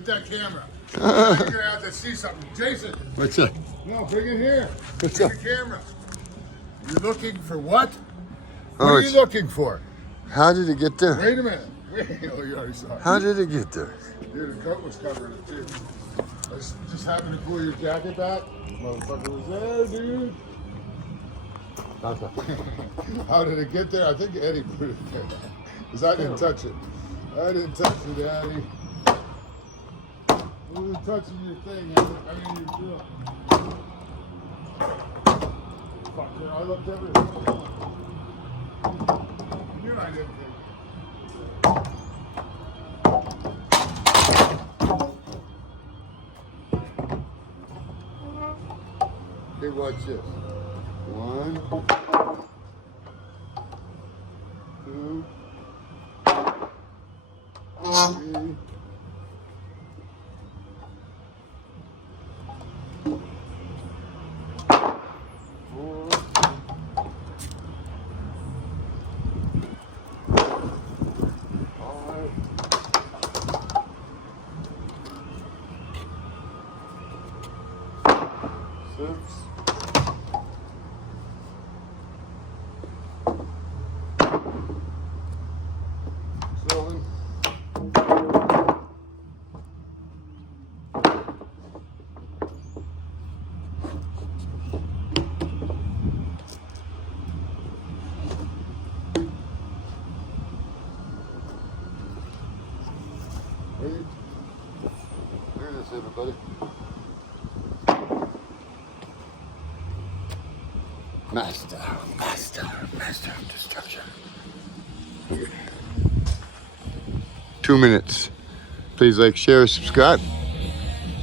Get that camera. You're gonna have to see something. Jason. What's up? No, bring it here. What's Bring up? the camera. You're looking for what? Oh, What are you looking for? How did it get there? Wait a minute. Wait. Oh, you already saw it. How did it get there? Dude, the coat was covering it too. I was just happened to pull your jacket back. Motherfucker was there, dude. How did it get there? I think Eddie put it there. Because I didn't touch it. I didn't touch it, Eddie. I wasn't touching your thing. I mean, your drill. Fuck yeah, I looked everywhere. You knew I didn't take it. Here, watch this. 1, 2, 3. Look at this, everybody. Master of destruction. 2 minutes. Please like, share, subscribe.